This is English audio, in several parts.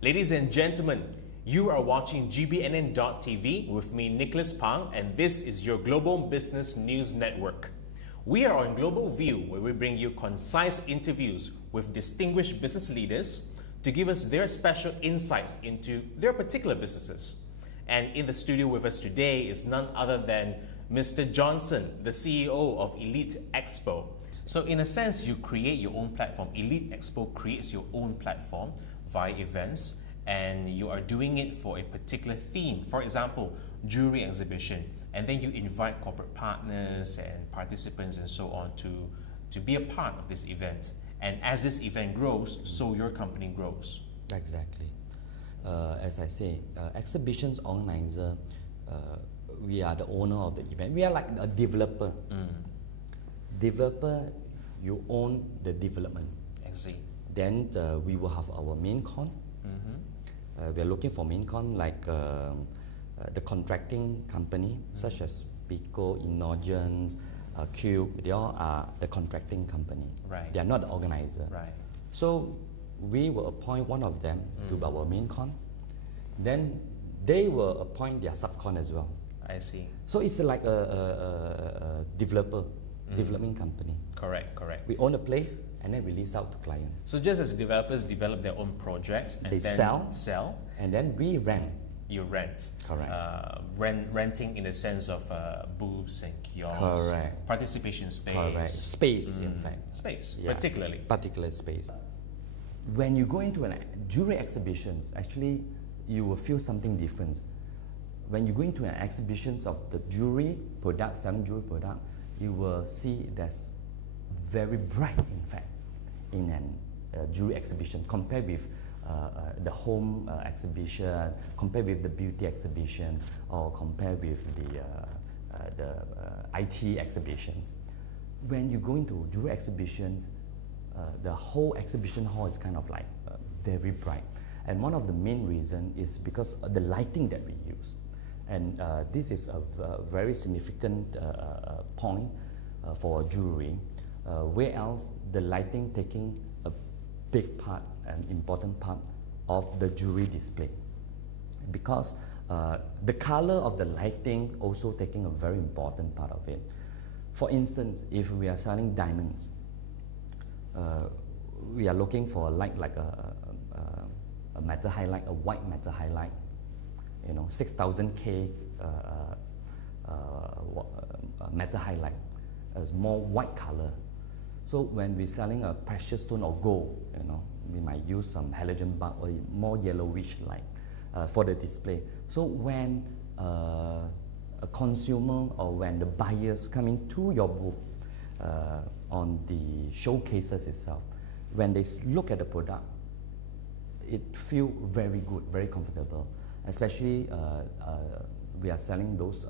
Ladies and gentlemen, you are watching GBNN.TV with me, Nicholas Pang, and this is your Global Business News Network. We are on Global View, where we bring you concise interviews with distinguished business leaders to give us their special insights into their particular businesses. And in the studio with us today is none other than Mr. Johnson, the CEO of Elite Expo. So in a sense, you create your own platform. Elite Expo creates your own platform via events, and you are doing it for a particular theme. For example, jewelry exhibition, and then you invite corporate partners and participants and so on to be a part of this event. And as this event grows, so your company grows. Exactly. As I say, exhibitions organizer, we are the owner of the event. We are like a developer. Developer, you own the development. I see. Then we will have our main con. We are looking for main con like the contracting company, such as Pico, Innogence, Cube. They all are the contracting company. Right. They are not the organizer. Right. So we will appoint one of them to be our main con. Then they will appoint their subcon as well. I see. So it's like a developer, development company. Correct, correct. We own a place and then we lease out to clients. So just as developers develop their own projects and They then sell, and then we rent. You rent. Correct. Renting in the sense of booths and kiosks. Correct. Participation space. Correct. Space, in fact. Space, Yeah. particularly. Particular space. When you go into an jewelry exhibitions, actually, you will feel something different. When you go into an exhibitions of the jewelry product, selling jewelry product, you will see that's very bright, in fact, in a jewelry exhibition compared with the home exhibition, compared with the beauty exhibition, or compared with the IT exhibitions. When you go into jewelry exhibitions, the whole exhibition hall is kind of like very bright. And one of the main reasons is because of the lighting that we use. And this is a very significant point for jewelry, where else the lighting taking a big part, an important part of the jewelry display. Because the color of the lighting also taking a very important part of it. For instance, if we are selling diamonds, we are looking for a light like a metal highlight, a white metal highlight, 6,000K metal highlight as more white color. So when we're selling a precious stone or gold, we might use some halogen bulb or more yellowish light for the display. So when a consumer or when the buyers come into your booth on the showcases itself, when they look at the product, it feels very good, very comfortable. Especially we are selling those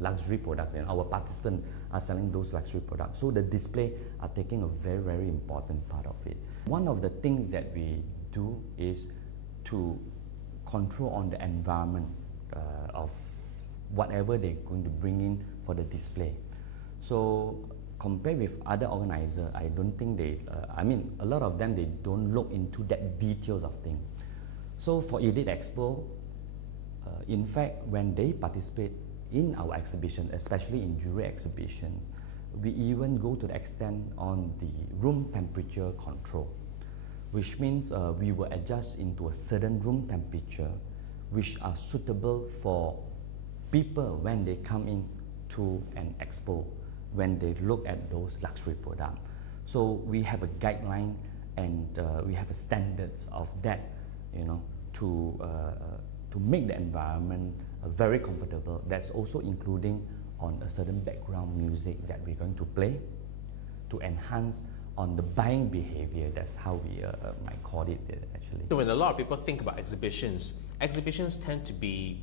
luxury products, and our participants are selling those luxury products. So the display are taking a very, very important part of it. One of the things that we do is to control on the environment of whatever they're going to bring in for the display. So compared with other organizers, I don't think they, a lot of them, they don't look into that details of things. So for Elite Expo, in fact, when they participate in our exhibition, especially in jewelry exhibitions, we even go to the extent on the room temperature control, which means we will adjust into a certain room temperature which are suitable for people when they come in to an expo, when they look at those luxury products. So we have a guideline and we have a standards of that, to make the environment very comfortable. That's also including on a certain background music that we're going to play to enhance on the buying behavior. That's how we might call it actually. So when a lot of people think about exhibitions, exhibitions tend to be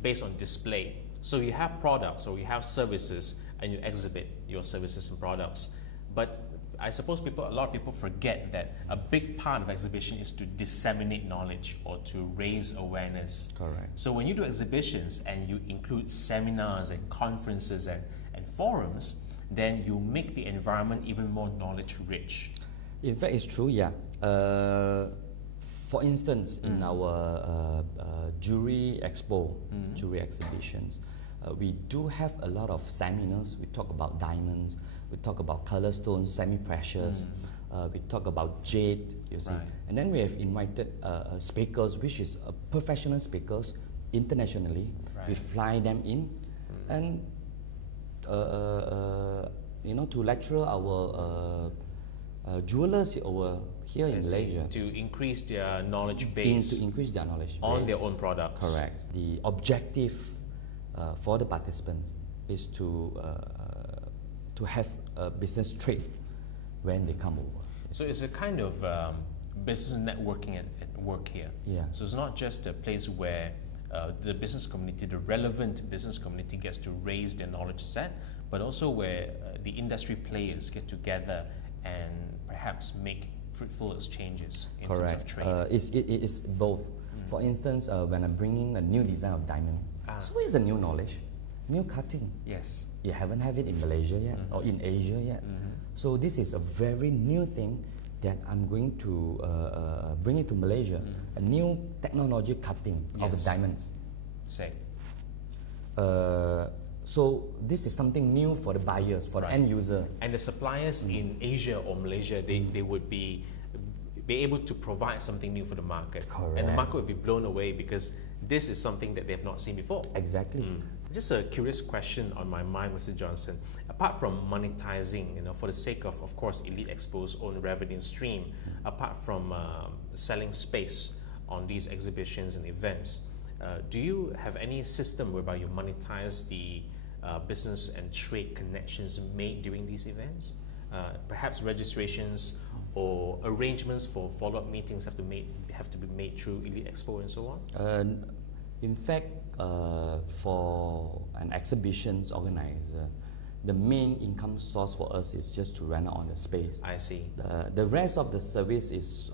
based on display. So you have products or you have services and you exhibit your services and products. But I suppose a lot of people forget that a big part of exhibition is to disseminate knowledge or to raise awareness. Correct. So when you do exhibitions and you include seminars and conferences and forums, then you make the environment even more knowledge rich. In fact, it's true, yeah. For instance, in our jewelry expo, jewelry exhibitions, we do have a lot of seminars. We talk about diamonds, we talk about color stones, semi-precious, we talk about jade, you see. And then we have invited speakers, which is professional speakers internationally. We fly them in and you know, to lecture our jewelers over here in Malaysia. To increase their knowledge base. To increase their knowledge on base. Their own products. Correct. The objective for the participants is to have a business trade when they come over. So it's a kind of business networking at work here. Yeah. So it's not just a place where the business community, the relevant business community gets to raise their knowledge set, but also where the industry players get together and perhaps make fruitful exchanges in terms of trade. It's both. For instance, when I'm bringing a new design of diamond, so here's a new knowledge, new cutting. Yes. You haven't have it in Malaysia yet or in Asia yet. So this is a very new thing that I'm going to bring it to Malaysia, a new technology cutting of the diamonds. Say. So this is something new for the buyers, for the end user. And the suppliers in Asia or Malaysia, they would be able to provide something new for the market. Correct. And the market would be blown away because this is something that they have not seen before. Exactly. Just a curious question on my mind, Mr. Johnson. Apart from monetizing, you know, for the sake of course, Elite Expo's own revenue stream, apart from selling space on these exhibitions and events, do you have any system whereby you monetize the business and trade connections made during these events? Perhaps registrations or arrangements for follow-up meetings have to be made through Elite Expo and so on? In fact, for an exhibitions organizer, the main income source for us is just to rent out on the space. I see. The rest of the service is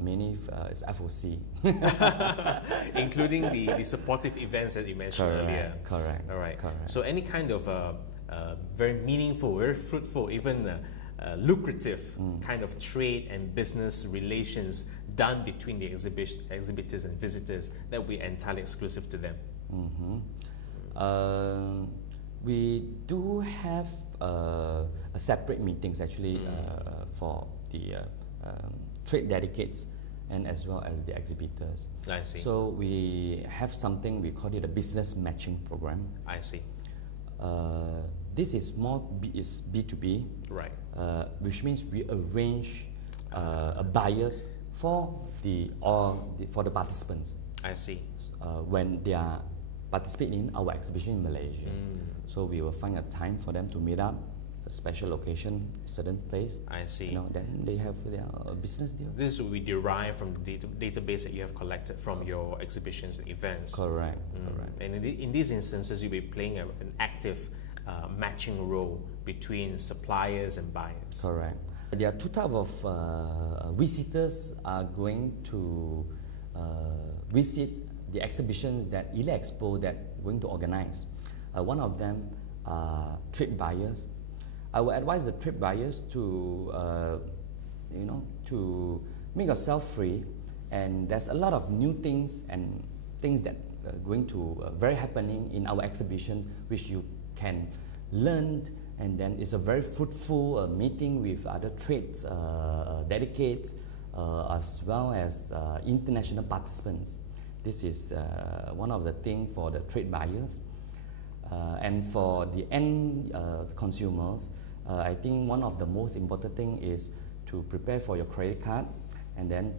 mainly is FOC. Including the supportive events that you mentioned earlier. Correct. All right. Correct. So any kind of very meaningful, very fruitful, even lucrative kind of trade and business relations done between the exhibitors and visitors, that will be entirely exclusive to them. We do have a separate meetings actually for the trade delegates and as well as the exhibitors. I see. So we have something, we call it a business matching program. I see. This is more B2B, right? Which means we arrange buyers for the participants. I see. When they are participating in our exhibition in Malaysia, so we will find a time for them to meet up, a special location, certain place. I see. You know, then they have their business deal. This will be derived from the database that you have collected from your exhibitions and events. Correct. Correct. And in these instances, you'll be playing an active matching role between suppliers and buyers. Correct. There are two types of visitors are going to visit the exhibitions that Elite Expo that going to organize. One of them are trade buyers. I would advise the trade buyers to, you know, to make yourself free. And there's a lot of new things and things that are going to very happening in our exhibitions, which you can learn. And then it's a very fruitful meeting with other trades delegates as well as international participants. This is one of the things for the trade buyers. And for the end consumers, I think one of the most important thing is to prepare for your credit card. And then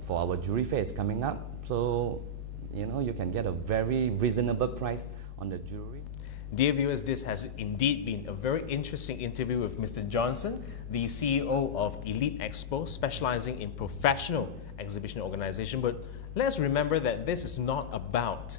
for our jewelry fair is coming up, so you know you can get a very reasonable price on the jewelry. Dear viewers, this has indeed been a very interesting interview with Mr. Johnson, the CEO of Elite Expo, specializing in professional exhibition organization. But let's remember that this is not about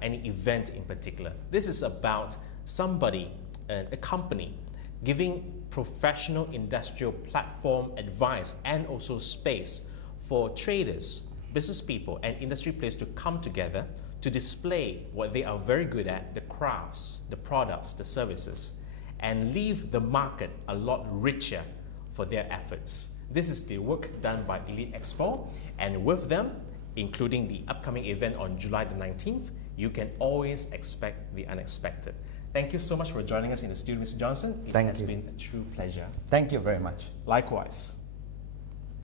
any event in particular. This is about somebody, a company, giving professional industrial platform advice and also space for traders, business people, and industry players to come together to display what they are very good at, the crafts, the products, the services, and leave the market a lot richer for their efforts. This is the work done by Elite Expo, and with them, including the upcoming event on July the 19th, you can always expect the unexpected. Thank you so much for joining us in the studio, Mr. Johnson. It has been a true pleasure. Thank you very much. Likewise.